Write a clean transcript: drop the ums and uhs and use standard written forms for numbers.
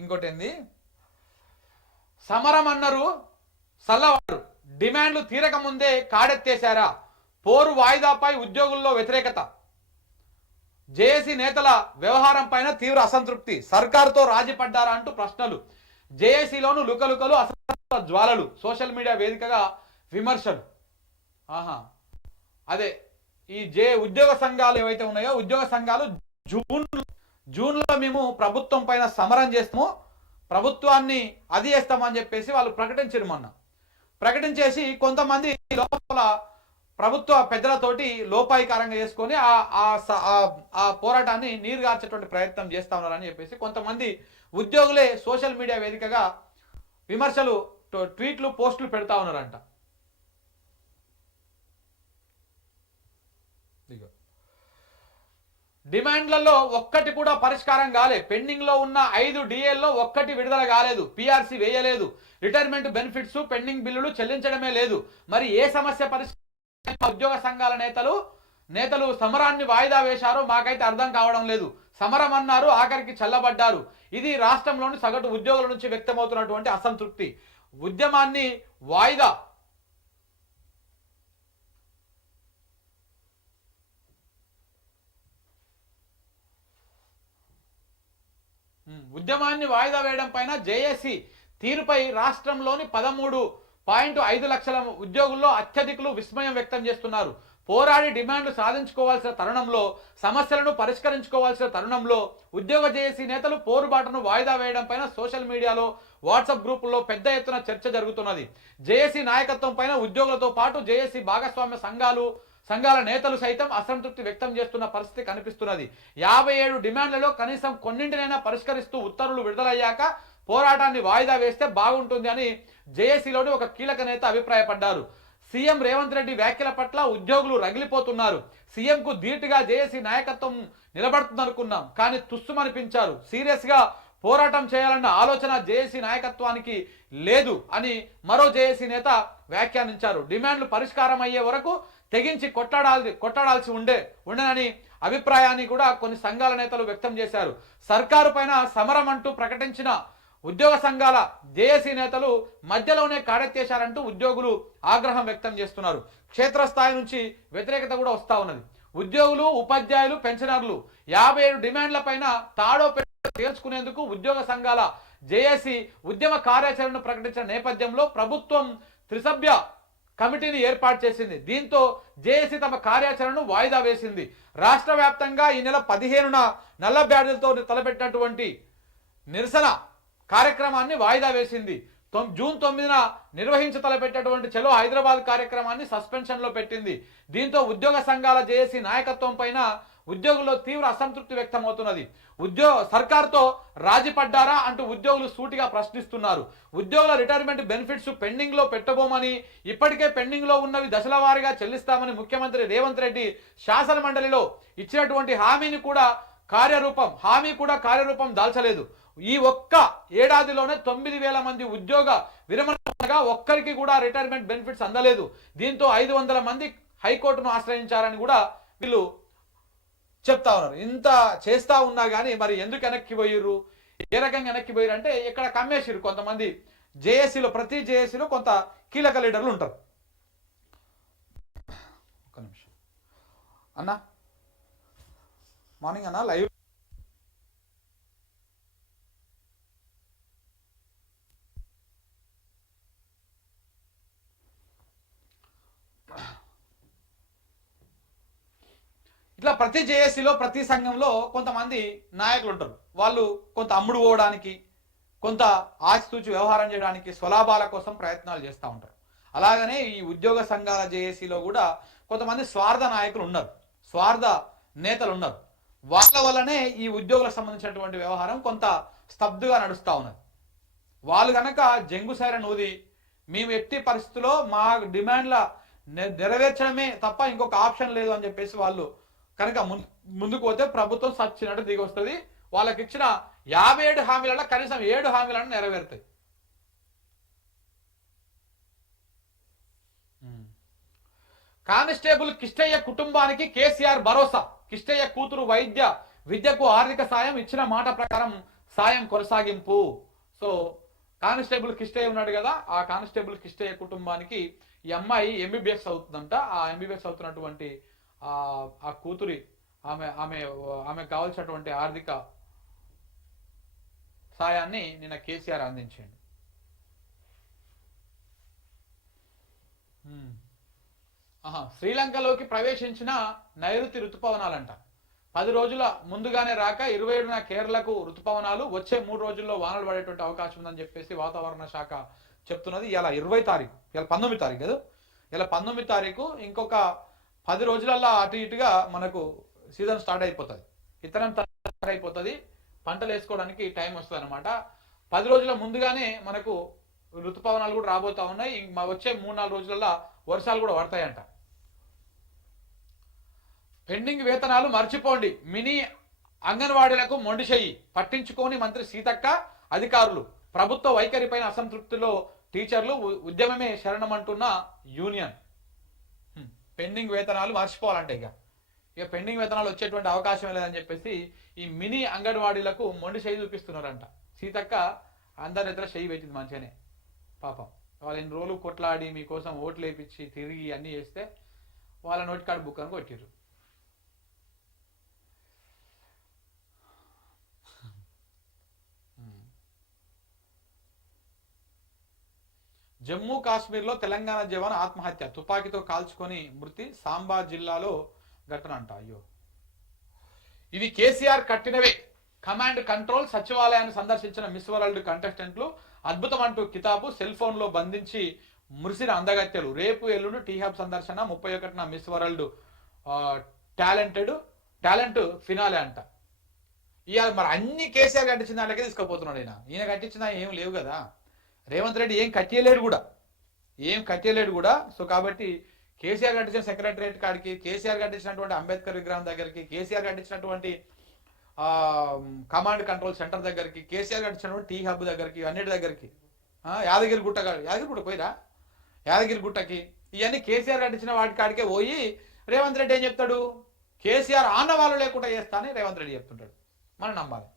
ఇంకోటి ఏంది, సమరం అన్నారు సల్లవారు, డిమాండ్లు తీరక ముందే కాడెత్తేశారా, పోరు వాయిదాపై ఉద్యోగుల్లో వ్యతిరేకత, జేఏసీ నేతల వ్యవహారం పైన తీవ్ర అసంతృప్తి, సర్కారుతో రాజీ పడ్డారా అంటూ ప్రశ్నలు, జేఏసీలోను లుకలుకలు, అసంతృప్త జ్వాలలు, సోషల్ మీడియా వేదికగా విమర్శలు. అదే ఈ ఉద్యోగ సంఘాలు ఏవైతే ఉన్నాయో, ఉద్యోగ సంఘాలు జూన్లో మేము ప్రభుత్వం పైన సమరం చేస్తాము, ప్రభుత్వాన్ని అది చేస్తామని చెప్పేసి వాళ్ళు ప్రకటించారు. మొన్న ప్రకటించేసి కొంతమంది లోపల ప్రభుత్వ పెద్దలతోటి లోపాయికారంగా చేసుకొని ఆ పోరాటాన్ని నీరుగార్చేటువంటి ప్రయత్నం చేస్తా ఉన్నారని చెప్పేసి కొంతమంది ఉద్యోగులే సోషల్ మీడియా వేదికగా విమర్శలు, ట్వీట్లు, పోస్టులు పెడతా ఉన్నారంట. డిమాండ్లలో ఒక్కటి కూడా పరిష్కారం కాలే, పెండింగ్ లో ఉన్న 5 డిఏల్లో ఒక్కటి విడుదల కాలేదు, పిఆర్సీ వేయలేదు, రిటైర్మెంట్ బెనిఫిట్స్ పెండింగ్ బిల్లులు చెల్లించడమే లేదు. మరి ఏ సమస్య పరిష్కారం ఉద్యోగ సంఘాల నేతలు సమరాన్ని వాయిదా వేశారో మాకైతే అర్థం కావడం లేదు. సమరం అన్నారు, ఆఖరికి చల్లబడ్డారు. ఇది రాష్ట్రంలోని సగటు ఉద్యోగుల నుంచి వ్యక్తమవుతున్నటువంటి అసంతృప్తి. ఉద్యమాన్ని వాయిదా వేయడం పైన జేఏసీ తీరుపై రాష్ట్రంలోని 13.5 లక్షల ఉద్యోగుల్లో అత్యధికులు విస్మయం వ్యక్తం చేస్తున్నారు. పోరాడి డిమాండ్లు సాధించుకోవాల్సిన తరుణంలో, సమస్యలను పరిష్కరించుకోవాల్సిన తరుణంలో ఉద్యోగ జేఏసీ నేతలు పోరుబాటును వాయిదా వేయడం పైన సోషల్ మీడియాలో, వాట్సాప్ గ్రూపుల్లో పెద్ద ఎత్తున చర్చ జరుగుతున్నది. జేఏసీ నాయకత్వం పైన ఉద్యోగులతో పాటు జేఏసీ భాగస్వామ్య సంఘాల నేతలు సైతం అసంతృప్తి వ్యక్తం చేస్తున్న పరిస్థితి కనిపిస్తున్నది. 57 డిమాండ్లలో కనీసం కొన్నింటినైనా పరిష్కరిస్తూ ఉత్తర్వులు విడుదలయ్యాక పోరాటాన్ని వాయిదా వేస్తే బాగుంటుంది అని జేఏసీలోని ఒక కీలక నేత అభిప్రాయపడ్డారు. సీఎం రేవంత్ రెడ్డి వ్యాఖ్యల పట్ల ఉద్యోగులు రగిలిపోతున్నారు. సీఎంకు ధీటుగా జేఏసీ నాయకత్వం నిలబడుతుందనుకున్నాం, కానీ తుస్సుమనిపించారు. సీరియస్ గా పోరాటం చేయాలన్న ఆలోచన జేఏసీ నాయకత్వానికి లేదు అని మరో జేఏసీ నేత వ్యాఖ్యానించారు. డిమాండ్లు పరిష్కారం అయ్యే వరకు తెగించి కొట్టాడాల్సి ఉండనని అభిప్రాయాన్ని కూడా కొన్ని సంఘాల నేతలు వ్యక్తం చేశారు. సర్కారు పైన సమరం అంటూ ప్రకటించిన ఉద్యోగ సంఘాల జేఏసీ నేతలు మధ్యలోనే కాడెత్తేశారంటూ ఉద్యోగులు ఆగ్రహం వ్యక్తం చేస్తున్నారు. క్షేత్రస్థాయి నుంచి వ్యతిరేకత కూడా వస్తా ఉన్నది. ఉద్యోగులు, ఉపాధ్యాయులు, పెన్షనర్లు 57 డిమాండ్ల పైన తాడో తేల్చుకునేందుకు ఉద్యోగ సంఘాల జేఏసీ ఉద్యమ కార్యాచరణను ప్రకటించిన నేపథ్యంలో ప్రభుత్వం త్రిసభ్య కమిటీని ఏర్పాటు చేసింది. దీంతో జేఏసీ తమ కార్యాచరణను వాయిదా వేసింది. రాష్ట్ర వ్యాప్తంగా ఈ నెల 15న నల్ల బ్యాడ్జీలతో తలపెట్టినటువంటి నిరసన కార్యక్రమాన్ని వాయిదా వేసింది. జూన్ 9న తలపెట్టినటువంటి చలో హైదరాబాద్ కార్యక్రమాన్ని సస్పెన్షన్ లో పెట్టింది. దీంతో ఉద్యోగ సంఘాల జేఏసీ నాయకత్వం పైన ఉద్యోగుల్లో తీవ్ర అసంతృప్తి వ్యక్తమవుతున్నది. సర్కారుతో రాజీ పడ్డారా అంటూ ఉద్యోగులు సూటిగా ప్రశ్నిస్తున్నారు. ఉద్యోగుల రిటైర్మెంట్ బెనిఫిట్స్ పెండింగ్ లో పెట్టబోమని, ఇప్పటికే పెండింగ్ లో ఉన్నవి దశల వారీగా చెల్లిస్తామని ముఖ్యమంత్రి రేవంత్ రెడ్డి శాసన మండలిలో ఇచ్చినటువంటి హామీ కూడా కార్యరూపం దాల్చలేదు. ఈ ఒక్క ఏడాదిలోనే 9,000 మంది ఉద్యోగ విరమణగా ఒక్కరికి కూడా రిటైర్మెంట్ బెనిఫిట్స్ అందలేదు. దీంతో 500 మంది హైకోర్టును ఆశ్రయించారని కూడా వీళ్ళు చెప్తా ఉన్నారు. ఇంత చేస్తా ఉన్నా కానీ మరి ఎందుకు వెనక్కిపోయారు, ఏ రకంగా వెనక్కిపోయారు అంటే ఇక్కడ కమ్మేసిరు కొంతమంది జేఏసీలో. ప్రతి జేఏసీలో కొంత కీలక లీడర్లు ఉంటారు. ఒక్క నిమిషం అన్న, మార్నింగ్ అన్న లైవ్ ఇట్లా ప్రతి జేఏసీలో, ప్రతి సంఘంలో కొంతమంది నాయకులు ఉంటారు. వాళ్ళు కొంత అమ్ముడు పోవడానికి, కొంత ఆచితూచి వ్యవహారం చేయడానికి, స్వలాభాల కోసం ప్రయత్నాలు చేస్తూ ఉంటారు. అలాగనే ఈ ఉద్యోగ సంఘాల జేఏసీలో కూడా కొంతమంది స్వార్థ నాయకులు ఉన్నారు, స్వార్థ నేతలు ఉన్నారు. వాళ్ళ వల్లనే ఈ ఉద్యోగులకు సంబంధించినటువంటి వ్యవహారం కొంత స్తబ్దుగా నడుస్తూ ఉన్నది. వాళ్ళు కనుక జంగు సైరన్ ఊది మేము ఎట్టి పరిస్థితుల్లో మా డిమాండ్ల నెరవేర్చడమే తప్ప ఇంకొక ఆప్షన్ లేదు అని చెప్పేసి వాళ్ళు కనుక ముందుకు పోతే ప్రభుత్వం సచ్చినట్టు దిగి వస్తుంది. వాళ్ళకి ఇచ్చిన 57 హామీలలో కనీసం 7 హామీలను నెరవేరుతాయి. కానిస్టేబుల్ కిష్టయ్య కుటుంబానికి కేసీఆర్ భరోసా. కిష్టయ్య కూతురు విద్యకు ఆర్థిక సాయం ఇచ్చిన మాట ప్రకారం సాయం కొనసాగింపు. సో కానిస్టేబుల్ కిష్టయ్య ఉన్నాడు కదా, ఆ కానిస్టేబుల్ కిష్టయ్య కుటుంబానికి ఈ అమ్మాయి ఎంబీబీఎస్ అవుతుందంట. ఆ ఎంబీబీఎస్ అవుతున్నటువంటి ఆ కూతురి ఆమెకు కావాల్సినటువంటి ఆర్థిక సాయాన్ని నిన్న కేసీఆర్ అందించాడు. శ్రీలంకలోకి ప్రవేశించిన నైరుతి ఋతుపవనాలంట. 10 రోజుల ముందుగానే రాక 27న కేరళకు ఋతుపవనాలు, వచ్చే 3 రోజుల్లో వానలు పడేటువంటి అవకాశం ఉందని చెప్పేసి వాతావరణ శాఖ చెప్తున్నది. ఇలా 20 తారీఖు, ఇలా 19 తారీఖు కదా, ఇలా 19 తారీఖు, ఇంకొక 10 రోజులల్లో అటు ఇటుగా మనకు సీజన్ స్టార్ట్ అయిపోతుంది, ఇతరం స్టార్ట్ అయిపోతుంది, పంటలు వేసుకోవడానికి టైం వస్తుంది అనమాట. 10 రోజుల ముందుగానే మనకు ఋతుపవనాలు కూడా రాబోతా ఉన్నాయి. వచ్చే 3-4 రోజులలో వర్షాలు కూడా పడతాయంట. పెండింగ్ వేతనాలు మర్చిపోండి, మినీ అంగన్వాడీలకు మొండిచెయ్యి పట్టించుకోని మంత్రి సీతక్క, అధికారులు. ప్రభుత్వ వైఖరిపైన అసంతృప్తిలో టీచర్లు, ఉద్యమమే శరణమంటున్న యూనియన్. పెండింగ్ వేతనాలు మర్చిపోవాలంటే ఇక పెండింగ్ వేతనాలు వచ్చేటువంటి అవకాశం లేదని చెప్పేసి ఈ మినీ అంగన్వాడీలకు మొండి చెయ్యి చూపిస్తున్నారంట. సీతక్క అందరి ఎదుర చెయ్యి పెట్టింది మంచిగానే, పాపం. వాళ్ళు ఎన్ని రోజులు కొట్లాడి మీకోసం ఓట్లు వేయించి తిరిగి అన్నీ చేస్తే వాళ్ళ నోటి కార్డు బుక్ అని కొట్టిర్రు. జమ్మూ కాశ్మీర్లో తెలంగాణ జవాన్ ఆత్మహత్య, తుపాకీతో కాల్చుకొని మృతి, సాంబా జిల్లాలో ఘటన అంట. అయ్యో, ఇవి కేసీఆర్ కట్టినవే. కమాండ్ కంట్రోల్ సచివాలయాన్ని సందర్శించిన మిస్ వరల్డ్ కంటెస్టెంట్లు, అద్భుతం అంటూ కితాబు, సెల్ ఫోన్ లో బంధించి మురిసిన అందగత్తెలు. రేపు ఎల్లుండి టీ హబ్ సందర్శన, 31న మిస్ వరల్డ్ టాలెంట్ ఫినాలే అంట. ఇవాళ మరి అన్ని కేసీఆర్ కట్టించిన దాంట్లోకే తీసుకుపోతున్నాడు. ఈయన కట్టించిన ఏం లేవు కదా, రేవంత్ రెడ్డి ఏం కట్టేయలేడు కూడా. సో కాబట్టి కేసీఆర్ కట్టించిన సెక్రటరియట్ కాడికి, కేసీఆర్ కట్టించినటువంటి అంబేద్కర్ విగ్రహం దగ్గరికి, కేసీఆర్ కట్టించినటువంటి కమాండ్ కంట్రోల్ సెంటర్ దగ్గరికి, కేసీఆర్ కట్టించినటువంటి టీ హబ్ దగ్గరికి, అన్నిటి దగ్గరికి, యాదగిరిగుట్ట పోయిరా, యాదగిరిగుట్టకి, ఇవన్నీ కేసీఆర్ కట్టించిన వాటి కాడికే పోయి రేవంత్ రెడ్డి ఏం చెప్తాడు, కేసీఆర్ ఆనవాళ్ళు లేకుండా చేస్తా అని రేవంత్ రెడ్డి చెప్తుంటాడు. మనం నమ్మాలి.